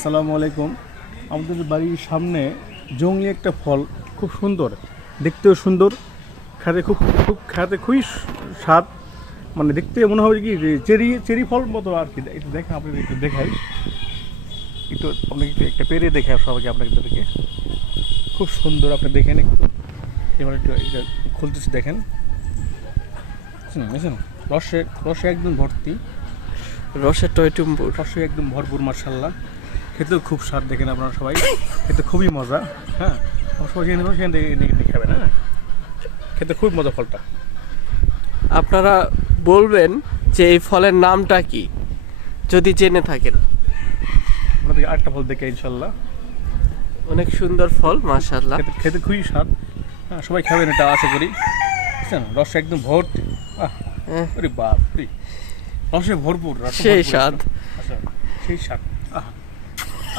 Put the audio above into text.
আসসালামু আলাইকুম। আমাদের বাড়ির সামনে জঙ্গলি একটা ফল খুব সুন্দর দেখতেও সুন্দর খেতে খুব খুব খেতে খুবই স্বাদ মানে দেখতে মনে হবে কি যে চেরি চেরি ফল মতো আর কি। একটু দেখেন আপনি একটু দেখাই। একটু আপনাকে একটু একটা পেরে দেখে সবাইকে আপনাদেরকে। খুব সুন্দর আপনি দেখেন একটু। এবার একটু এটা খুলতেছি দেখেন। বুঝছেন রসে রসে একদম ভর্তি। রসের টয়টুম্বুর। রসে একদম ভরপুর মার্শাল্লাহ খেতেও খুব স্বাদ দেখেন আপনারা সবাই। খেতে খুবই মজা হ্যাঁ? সবাই নেবেন সেখান থেকে খাবেন হ্যাঁ? খেতে খুব মজা ফলটা। আপনারা বলবেন যে এই ফলের নামটা কি? যদি জেনে থাকেন। আপনাদের আরেকটা ফল দেখে ইনশাল্লাহ অনেক সুন্দর ফল মাশাল্লাহ খেতে খেতে খুবই স্বাদ। হ্যাঁ সবাই খাবেন এটা আশা করি। বুঝছেন? রসে একদম ভর্তি। আহ হ্যাঁ। আরে বাপ রসে ভরপুর রসে সেই স্বাদ। আচ্ছা সেই স্বাদ। আহ।